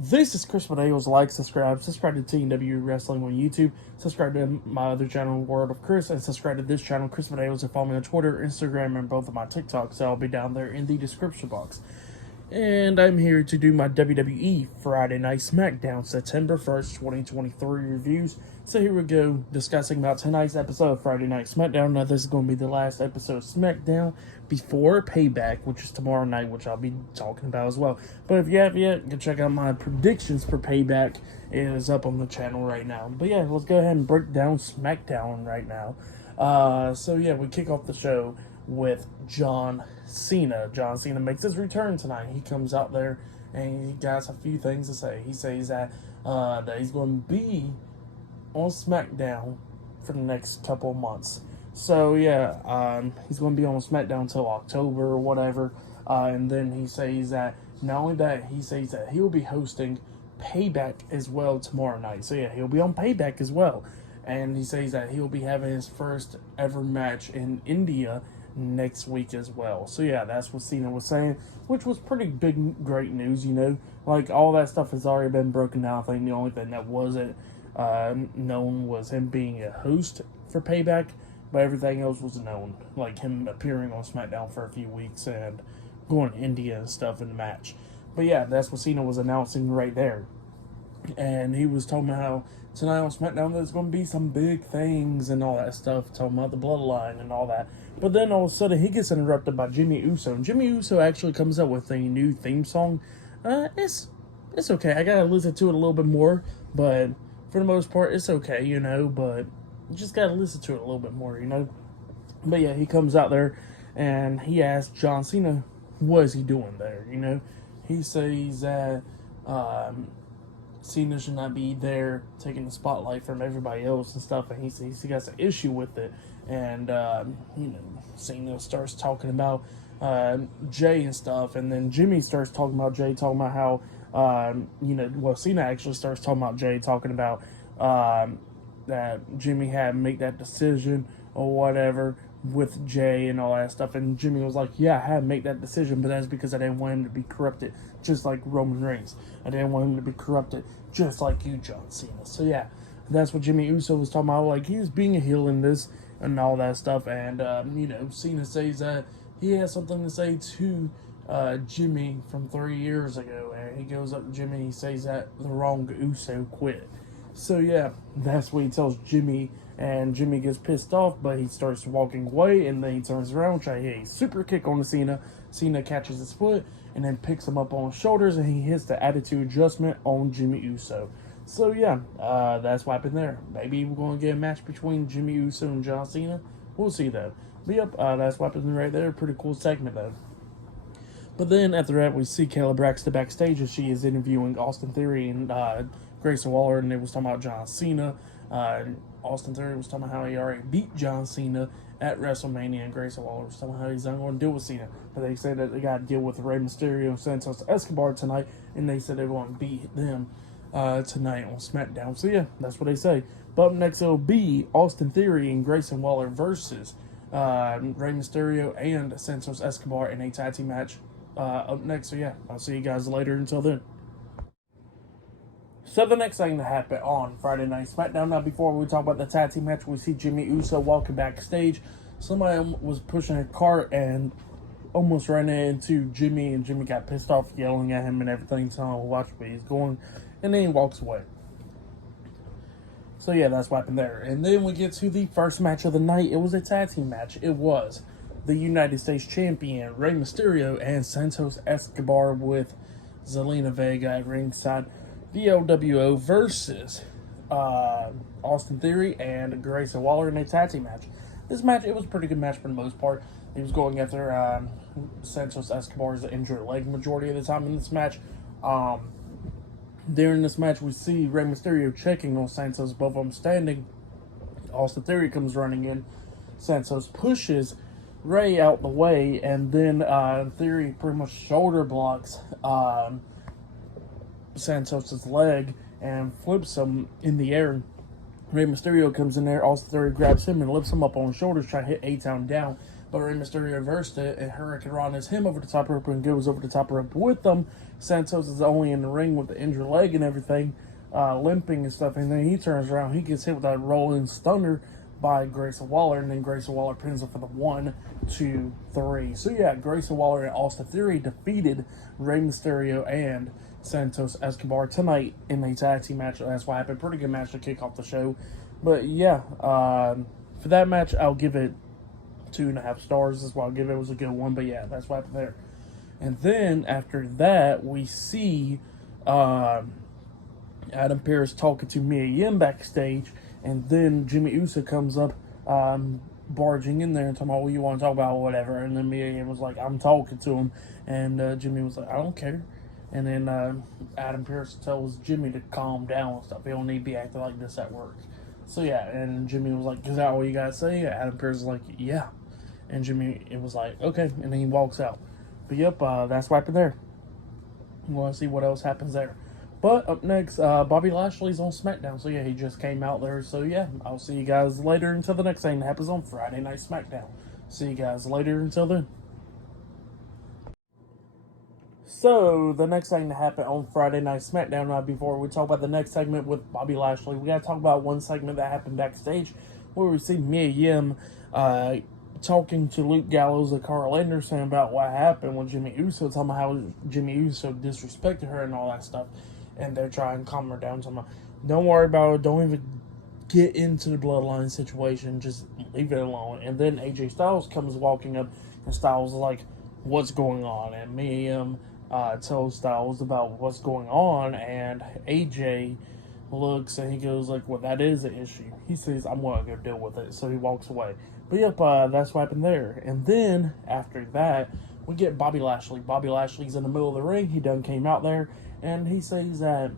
This is Chris Medeiros. Like, subscribe to TNW Wrestling on YouTube, subscribe to my other channel, World of Chris, and subscribe to this channel, Chris Medeiros, and follow me on Twitter, Instagram, and both of my TikToks. I'll be down there in the description box. And I'm here to do my WWE Friday Night SmackDown September 1st, 2023 reviews. So here we go, discussing about tonight's episode of Friday Night SmackDown. Now this is going to be the last episode of SmackDown before Payback, which is tomorrow night, which I'll be talking about as well. But if you haven't yet, go check out my predictions for Payback. It is up on the channel right now. But yeah, let's go ahead and break down SmackDown right now. So yeah, we kick off the show with John Cena. John Cena makes his return tonight. He comes out there and he got a few things to say. He says that he's going to be on SmackDown for the next couple of months. So yeah, he's going to be on SmackDown until October or whatever. And then he says that not only that, he says that he will be hosting Payback as well tomorrow night. So yeah, he'll be on Payback as well. And he says that he'll be having his first ever match in India next week as well. So yeah, that's what Cena was saying, which was pretty big, great news, you know. Like, all that stuff has already been broken down. I think the only thing that wasn't known was him being a host for Payback, but everything else was known. Like him appearing on SmackDown for a few weeks and going to India and stuff in the match. But yeah, that's what Cena was announcing right there. And he was talking about how tonight on SmackDown there's going to be some big things and all that stuff, talking about the bloodline and all that. But then all of a sudden he gets interrupted by Jimmy Uso. And Jimmy Uso actually comes up with a new theme song. It's okay. I gotta listen to it a little bit more, but for the most part it's okay, you know. But you just gotta listen to it a little bit more, you know. But yeah, he comes out there and he asks John Cena, what is he doing there, you know. He says that Cena should not be there taking the spotlight from everybody else and stuff, and he got an issue with it. And you know, Cena starts talking about Jay and stuff, and then Jimmy starts talking about Jay, talking about how you know, well, Cena actually starts talking about Jay, talking about that Jimmy had to make that decision or whatever with Jay and all that stuff. And Jimmy was like, yeah, I had to make that decision, but that's because I didn't want him to be corrupted just like Roman Reigns. I didn't want him to be corrupted just like you, John Cena. So yeah, that's what Jimmy Uso was talking about. Like, he was being a heel in this and all that stuff. And you know, Cena says that he has something to say to Jimmy from 3 years ago, and he goes up to Jimmy and he says that the wrong Uso quit. So yeah, that's what he tells Jimmy, and Jimmy gets pissed off, but he starts walking away, and then he turns around, try to hit a super kick on Cena. Cena catches his foot, and then picks him up on his shoulders, and he hits the attitude adjustment on Jimmy Uso. So yeah, that's what happened there. Maybe we're going to get a match between Jimmy Uso and John Cena. We'll see though. But yep, that's what happened right there. Pretty cool segment though. But then after that, we see Kayla Braxton backstage as she is interviewing Austin Theory and Grayson Waller, and they was talking about John Cena. Austin Theory was talking about how he already beat John Cena at WrestleMania, and Grayson Waller was talking about how he's not going to deal with Cena. But they said that they got to deal with Rey Mysterio and Santos Escobar tonight, and they said they want to beat them tonight on SmackDown. So yeah, that's what they say. But up next, it'll be Austin Theory and Grayson Waller versus Rey Mysterio and Santos Escobar in a tag team match up next. So yeah, I'll see you guys later. Until then. So the next thing that happened on Friday Night SmackDown, now before we talk about the tag team match, we see Jimmy Uso walking backstage. Somebody was pushing a cart and almost ran into Jimmy, and Jimmy got pissed off, yelling at him and everything, telling him to watch where he's going, and then he walks away. So yeah, that's what happened there. And then we get to the first match of the night. It was a tag team match. It was the United States Champion, Rey Mysterio, and Santos Escobar with Zelina Vega at ringside. The LWO versus Austin Theory and Grayson Waller in a tag team match. This match, it was a pretty good match for the most part. He was going after Santos Escobar's injured leg majority of the time in this match. During this match, we see Rey Mysterio checking on Santos, both of them standing. Austin Theory comes running in. Santos pushes Rey out the way, and then Theory pretty much shoulder blocks Santos' leg and flips him in the air. Rey Mysterio comes in there. Austin Theory grabs him and lifts him up on his shoulders, trying to hit A-Town down. but Rey Mysterio reversed it, and Hurricane Rana's him over the top rope and goes over the top rope with them. Santos is only in the ring with the injured leg and everything, limping and stuff, and then he turns around, he gets hit with that rolling stunner by Grayson Waller, and then Grayson Waller pins him for the 1, 2, 3. So yeah, Grayson Waller and Austin Theory defeated Rey Mysterio and Santos Escobar tonight in a tag team match. That's what happened. Pretty good match to kick off the show. But yeah, for that match, I'll give it 2.5 stars. That's what I'll give it. It was a good one. But yeah, that's what happened there. And then after that, we see Adam Pearce talking to Mia Yim backstage. And then Jimmy Uso comes up, barging in there and talking about what you want to talk about or whatever. And then Mia Yim was like, I'm talking to him. And Jimmy was like, I don't care. And then Adam Pearce tells Jimmy to calm down and stuff. He don't need to be acting like this at work. So yeah, and Jimmy was like, is that all you gotta say? Adam Pearce was like, yeah. And Jimmy, it was like, okay. And then he walks out. But yep, that's what happened there. We want to see what else happens there. But up next, Bobby Lashley's on SmackDown. So yeah, he just came out there. So yeah, I'll see you guys later until the next thing that happens on Friday Night SmackDown. See you guys later until then. So the next thing that happened on Friday Night SmackDown, before we talk about the next segment with Bobby Lashley, we got to talk about one segment that happened backstage where we see Mia Yim talking to Luke Gallows and Carl Anderson about what happened with Jimmy Uso, talking about how Jimmy Uso disrespected her and all that stuff. And they're trying to calm her down. Talking about, don't worry about it. Don't even get into the bloodline situation. Just leave it alone. And then AJ Styles comes walking up, and Styles is like, what's going on? And Mia tells Styles about what's going on, and AJ looks and he goes like, well, that is an issue. He says, I'm going to go deal with it. So he walks away. But yep, that's what happened there. And then after that, we get Bobby Lashley. Bobby Lashley's in the middle of the ring. He done came out there, and he says that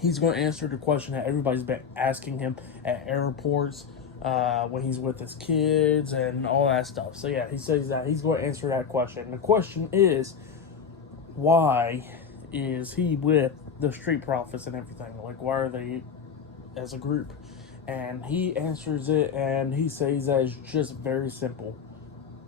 he's going to answer the question that everybody's been asking him at airports, when he's with his kids and all that stuff. So yeah, he says that he's going to answer that question. The question is, why is he with the Street Profits and everything? Like, why are they as a group? And he answers it, and he says that it's just very simple.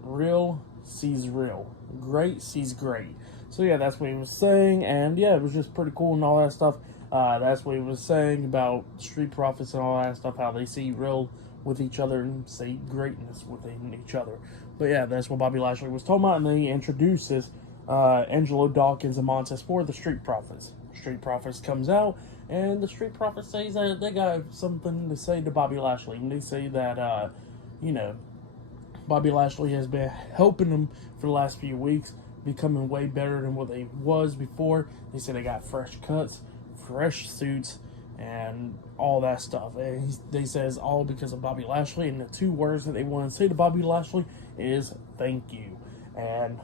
Real sees real. Great sees great. So yeah, that's what he was saying, and yeah, it was just pretty cool and all that stuff. That's what he was saying about Street Profits and all that stuff, how they see real with each other and see greatness within each other. But yeah, that's what Bobby Lashley was talking about, and then he introduces Angelo Dawkins and Montez Ford, the Street Profits. Street Profits comes out, and the Street Profits says that they got something to say to Bobby Lashley, and they say that, Bobby Lashley has been helping them for the last few weeks, becoming way better than what they was before. They said they got fresh cuts, fresh suits, and all that stuff. And they say it's all because of Bobby Lashley, and the 2 words that they want to say to Bobby Lashley is thank you. And,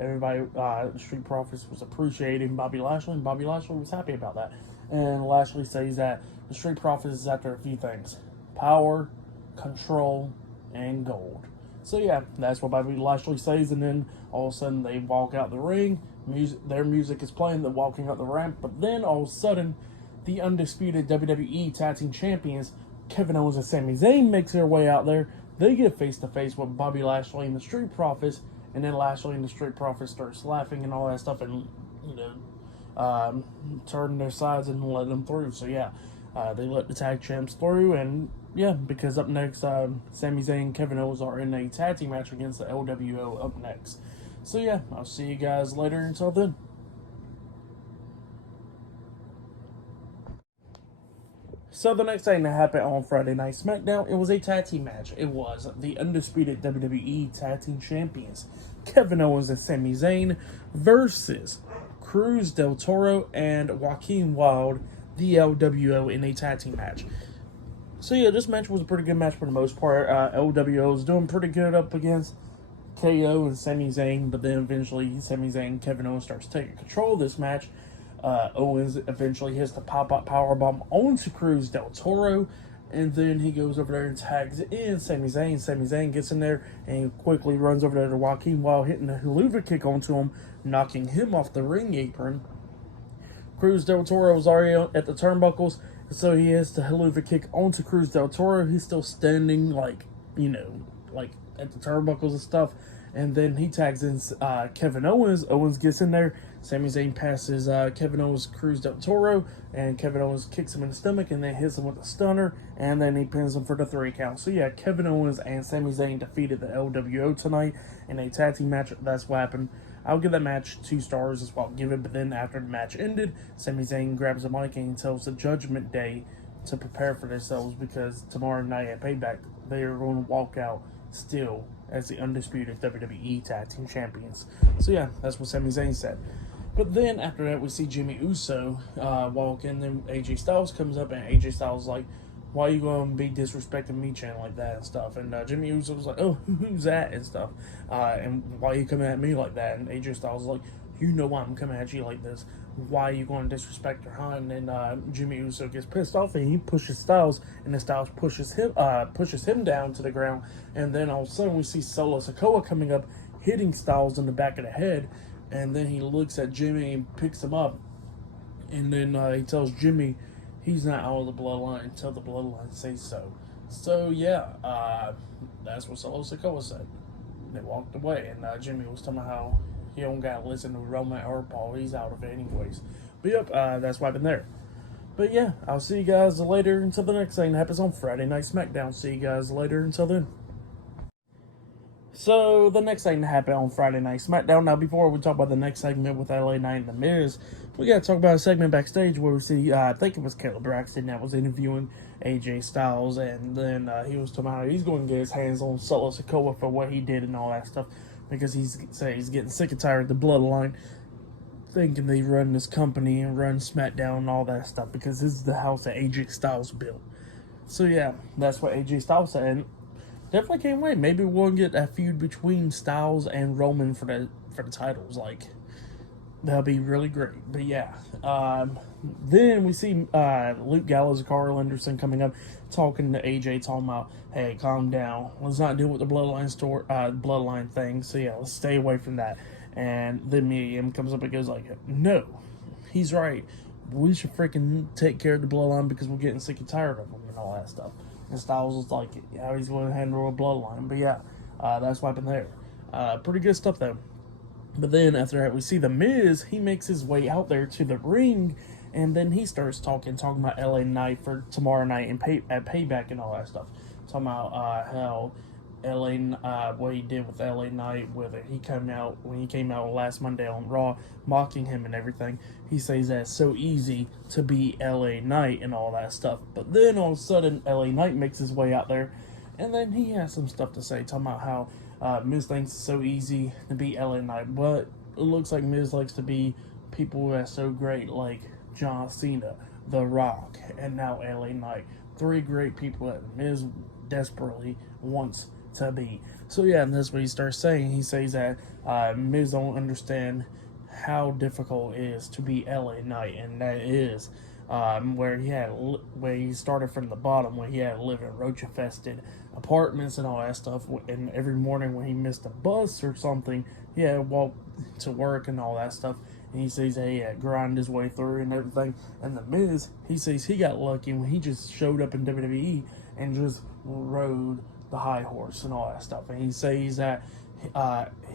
everybody, the Street Profits was appreciating Bobby Lashley, and Bobby Lashley was happy about that. And Lashley says that the Street Profits is after a few things: power, control, and gold. So yeah, that's what Bobby Lashley says, and then all of a sudden they walk out the ring, their music is playing, they're walking up the ramp, but then all of a sudden, the undisputed WWE Tag Team Champions, Kevin Owens and Sami Zayn, makes their way out there. They get face-to-face with Bobby Lashley and the Street Profits, and then Lashley and the Street Profits starts laughing and all that stuff, and, turning their sides and letting them through. So yeah, they let the tag champs through, and yeah, because up next, Sami Zayn and Kevin Owens are in a tag team match against the LWO up next. So yeah, I'll see you guys later. Until then. So the next thing that happened on Friday Night SmackDown, it was a tag team match. It was the undisputed WWE Tag Team Champions, Kevin Owens and Sami Zayn, versus Cruz del Toro and Joaquin Wilde, the LWO, in a tag team match. So yeah, this match was a pretty good match for the most part. LWO was doing pretty good up against KO and Sami Zayn, but then eventually Sami Zayn and Kevin Owens starts taking control of this match. Owens eventually hits the pop-up powerbomb onto Cruz del Toro, and then he goes over there and tags in Sami Zayn. Sami Zayn gets in there and quickly runs over there to Joaquin while hitting the Helluva Kick onto him, knocking him off the ring apron. Cruz del Toro was already at the turnbuckles, so he hits the Helluva Kick onto Cruz del Toro. He's still standing like at the turnbuckles and stuff. And then he tags in Kevin Owens. Owens gets in there. Sami Zayn passes Kevin Owens' Cruz del Toro, and Kevin Owens kicks him in the stomach and then hits him with a stunner, and then he pins him for the 3 count. So yeah, Kevin Owens and Sami Zayn defeated the LWO tonight in a tag team match. That's what happened. I'll give that match 2 stars as well. Give it, but then after the match ended, Sami Zayn grabs the mic and tells the Judgment Day to prepare for themselves because tomorrow night at Payback, they are going to walk out still as the undisputed WWE Tag Team Champions. So yeah, that's what Sami Zayn said. But then after that, we see Jimmy Uso walk in, then AJ Styles comes up, and AJ Styles is like, why are you going to be disrespecting me, Chan, like that and stuff? And Jimmy Uso was like, oh, who's that and stuff? And why are you coming at me like that? And AJ Styles was like, you know why I'm coming at you like this. Why are you going to disrespect her, huh? And then Jimmy Uso gets pissed off and he pushes Styles, and then Styles pushes him down to the ground. And then all of a sudden we see Solo Sikoa coming up, hitting Styles in the back of the head. And then he looks at Jimmy and picks him up. And then he tells Jimmy he's not out of the bloodline until the bloodline says so. So yeah, that's what Solo Sikoa said. They walked away, and Jimmy was telling me how he don't gotta listen to Roman or Paul. He's out of it anyways. But yep, that's what happened there. But yeah, I'll see you guys later until the next thing that happens on Friday Night SmackDown. See you guys later until then. So, the next thing that happened on Friday Night SmackDown. Now, before we talk about the next segment with LA Knight and The Miz, we got to talk about a segment backstage where we see, I think it was Caleb Braxton that was interviewing AJ Styles, and then he was talking about how he's going to get his hands on Solo Sikoa for what he did and all that stuff, because he's getting sick and tired of the bloodline thinking they run this company and run SmackDown and all that stuff, because this is the house that AJ Styles built. So, yeah, that's what AJ Styles said. And definitely can't wait. Maybe we'll get a feud between Styles and Roman for the titles. Like, that'll be really great. But yeah, then we see Luke Gallows and Carl Anderson coming up, talking to AJ, talking about, hey, calm down. Let's not deal with the bloodline thing. So yeah, let's stay away from that. And then Miriam comes up and goes like, no, he's right. We should freaking take care of the bloodline because we're getting sick and tired of them and all that stuff. And Styles was like, yeah, he's going to handle a bloodline. But yeah, that's what happened there. Pretty good stuff, though. But then after that, we see The Miz. He makes his way out there to the ring. And then he starts talking about LA Knight for tomorrow night and at Payback and all that stuff. Talking about how what he did with LA Knight, when he came out last Monday on Raw, mocking him and everything. He says that it's so easy to be LA Knight and all that stuff. But then all of a sudden, LA Knight makes his way out there, and then he has some stuff to say, talking about how Miz thinks it's so easy to be LA Knight, but it looks like Miz likes to be people who are so great, like John Cena, The Rock, and now LA Knight. 3 great people that Miz desperately wants to be. So yeah, and that's what he starts saying. He says that Miz don't understand how difficult it is to be LA Knight, and that is where he started from the bottom, where he had to live in roach infested apartments and all that stuff, and every morning when he missed a bus or something, he had to walk to work and all that stuff. And he says that he had to grind his way through and everything. And The Miz, he says he got lucky when he just showed up in WWE and just rode the high horse and all that stuff. And he says that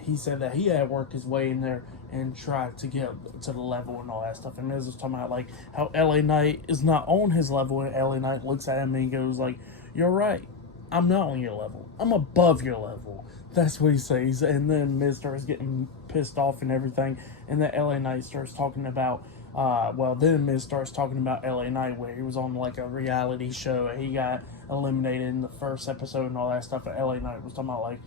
he said that he had to work his way in there and try to get to the level and all that stuff. And Miz was talking about like how LA Knight is not on his level, and LA Knight looks at him and he goes like, you're right, I'm not on your level, I'm above your level. That's what he says. And then Miz starts getting pissed off and everything, and then LA Knight starts talking about then Miz starts talking about LA Knight, where he was on like a reality show and he got eliminated in the first episode and all that stuff. And LA Knight was talking about like,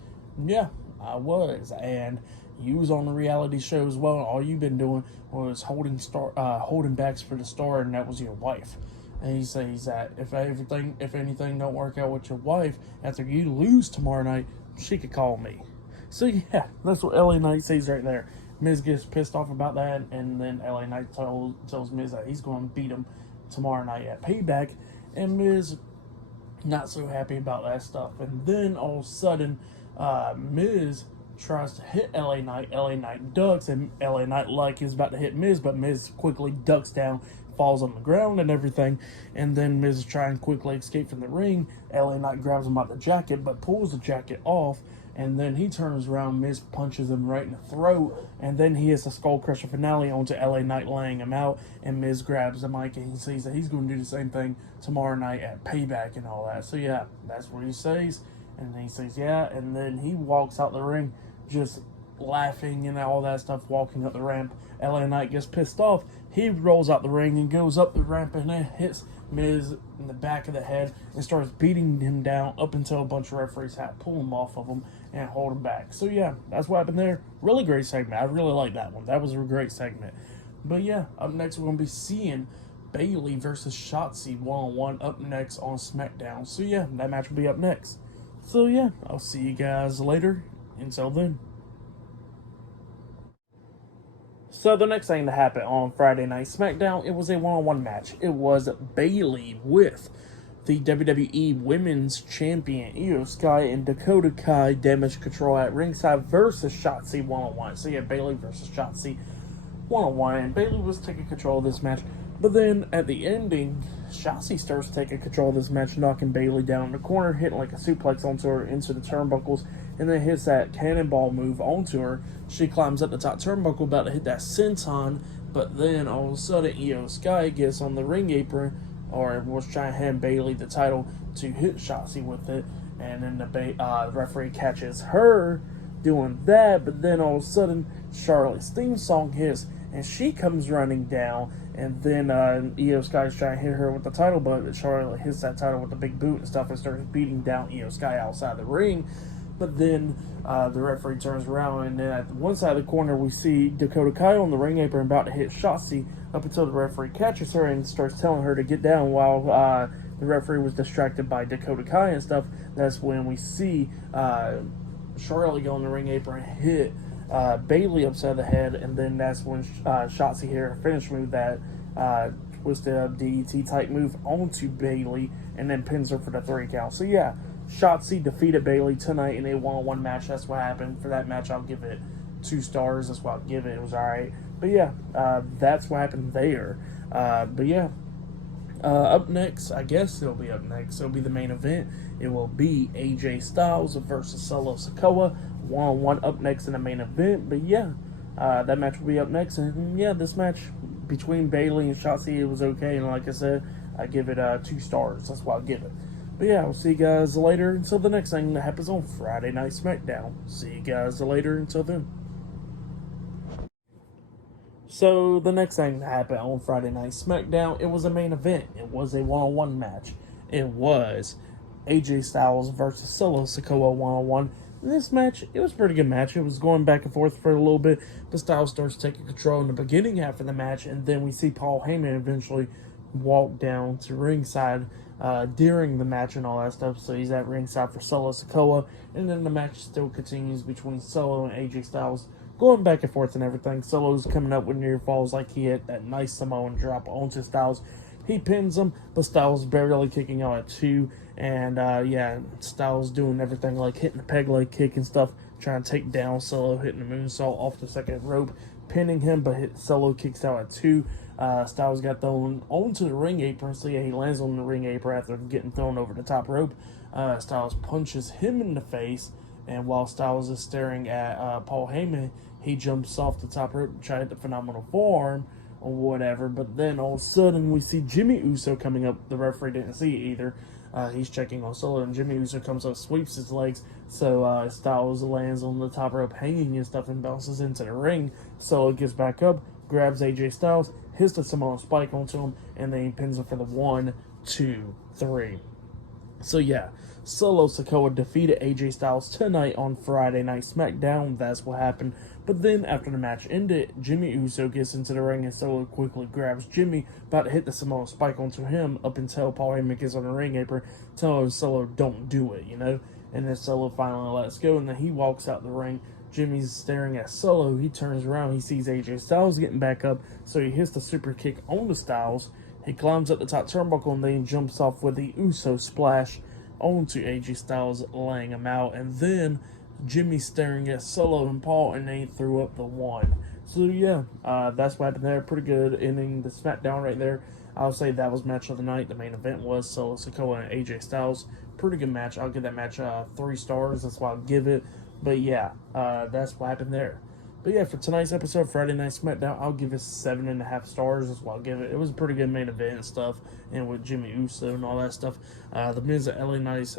yeah, I was, and you was on the reality show as well, and all you've been doing was holding backs for the star, and that was your wife. And he says that if anything don't work out with your wife after you lose tomorrow night, she could call me. So yeah, that's what LA Knight says right there. Miz gets pissed off about that, and then LA Knight tells Miz that he's going to beat him tomorrow night at Payback, and Miz not so happy about that stuff. And then all of a sudden, Miz tries to hit LA Knight. LA Knight ducks, and LA Knight like is about to hit Miz, but Miz quickly ducks down, falls on the ground and everything. And then Miz is trying to quickly escape from the ring. LA Knight grabs him by the jacket, but pulls the jacket off, and then he turns around, Miz punches him right in the throat, and then he hits a skull crusher finale onto LA Knight, laying him out, and Miz grabs the mic and he says that he's going to do the same thing tomorrow night at Payback and all that. So yeah, that's what he says, and then he says yeah, and then he walks out the ring just laughing and all that stuff, walking up the ramp. LA Knight gets pissed off. He rolls out the ring and goes up the ramp and then hits Miz in the back of the head and starts beating him down up until a bunch of referees have to pull him off of him and hold him back. So yeah, that's what happened there. Really great segment. I really like that one. That was a great segment. But yeah, up next we're going to be seeing Bayley versus Shotzi one-on-one up next on SmackDown. So yeah, that match will be up next. So yeah, I'll see you guys later. Until then. So the next thing to happen on Friday Night SmackDown, it was a one-on-one match. It was Bayley with the WWE Women's Champion Io Sky and Dakota Kai Damage Control at ringside versus Shotzi one-on-one. So yeah, Bayley versus Shotzi one-on-one, and Bayley was taking control of this match. But then at the ending, Shotzi starts taking control of this match, knocking Bayley down in the corner, hitting like a suplex onto her into the turnbuckles, and then hits that cannonball move onto her. She climbs up the top turnbuckle, about to hit that senton, but then all of a sudden Io Sky gets on the ring apron, or was trying to hand Bayley the title to hit Shotzi with it, and then the referee catches her doing that, but then all of a sudden Charlotte's theme song hits, and she comes running down, and then Io Sky's trying to hit her with the title, but Charlotte hits that title with the big boot and stuff and starts beating down Io Sky outside the ring. But then the referee turns around, and then at one side of the corner we see Dakota Kai on the ring apron about to hit Shotzi up until the referee catches her and starts telling her to get down while the referee was distracted by Dakota Kai and stuff. That's when we see Charlotte go on the ring apron and hit Bayley upside the head, and then that's when Shotzi hit her finish move, that twisted up DDT type move onto Bayley, and then pins her for the 3 count. So yeah, Shotzi defeated Bayley tonight in a one-on-one match. That's what happened. For that match, I'll give it 2 stars. That's what I'll give it. It was alright. But yeah, that's what happened there. But yeah, up next, I guess it'll be up next. It'll be the main event. It will be AJ Styles versus Solo Sikoa. One-on-one up next in the main event. But yeah, that match will be up next. And yeah, this match between Bayley and Shotzi, it was okay. And like I said, I give it 2 stars. That's what I'll give it. But yeah, I'll see you guys later until the next thing that happens on Friday Night SmackDown. See you guys later until then. So the next thing that happened on Friday Night SmackDown, it was a main event. It was a one-on-one match. It was AJ Styles versus Solo Sikoa one-on-one. This match, it was a pretty good match. It was going back and forth for a little bit, but Styles starts taking control in the beginning half of the match, and then we see Paul Heyman eventually walk down to ringside during the match and all that stuff. So he's at ringside for Solo Sikoa, and then the match still continues between Solo and AJ Styles, going back and forth and everything. Solo's coming up with near falls, like he hit that nice Samoan drop onto Styles. He pins him, but Styles barely kicking out at 2. And yeah, Styles doing everything like hitting the peg leg kick and stuff, trying to take down Solo, hitting the moonsault off the second rope, pinning him, but Solo kicks out at 2. Styles got thrown onto the ring apron, so yeah, he lands on the ring apron after getting thrown over the top rope. Styles punches him in the face, and while Styles is staring at Paul Heyman, he jumps off the top rope and tries the phenomenal forearm or whatever. But then all of a sudden we see Jimmy Uso coming up. The referee didn't see it either. He's checking on Solo, and Jimmy Uso comes up, sweeps his legs, so Styles lands on the top rope hanging and stuff and bounces into the ring. Solo gets back up, grabs AJ Styles, hits the Samoan spike onto him, and then he pins him for the 1, 2, 3. So yeah, Solo Sikoa defeated AJ Styles tonight on Friday Night SmackDown. That's what happened. But then after the match ended, Jimmy Uso gets into the ring, and Solo quickly grabs Jimmy, about to hit the Samoan spike onto him up until Paul Heyman gets on the ring apron, telling Solo don't do it, you know? And then Solo finally lets go, and then he walks out the ring. Jimmy's staring at Solo. He turns around, he sees AJ Styles getting back up, so he hits the super kick on the Styles. He climbs up the top turnbuckle and then jumps off with the Uso splash onto AJ Styles, laying him out. And then Jimmy's staring at Solo and Paul, and they threw up the 1. So yeah, that's what happened there. Pretty good ending the SmackDown right there. I'll say that was match of the night. The main event was Solo Sikoa and AJ Styles. Pretty good match. I'll give that match 3 stars. That's what I'll give it. But yeah, that's what happened there. But yeah, for tonight's episode, Friday Night SmackDown, I'll give it 7.5 stars. That's what I'll give it. It was a pretty good main event and stuff, and with Jimmy Uso and all that stuff. The Miz and LA Knight's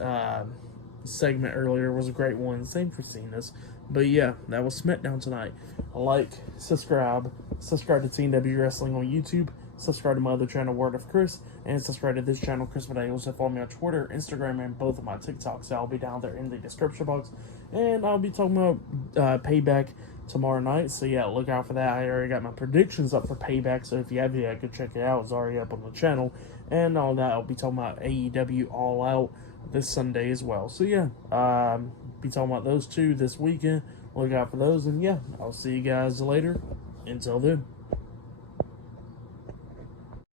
segment earlier was a great one. Same for Cena's. But yeah, that was SmackDown tonight. Like, subscribe to TW Wrestling on YouTube. Subscribe to my other channel, Word of Chris, and subscribe to this channel, Chris Videos, and follow me on Twitter, Instagram, and both of my TikToks. I'll be down there in the description box, and I'll be talking about Payback tomorrow night. So yeah, look out for that. I already got my predictions up for Payback, so if you have it, go check it out. It's already up on the channel, and all that. I'll be talking about AEW All Out this Sunday as well. So yeah, be talking about those two this weekend. Look out for those, and yeah, I'll see you guys later. Until then.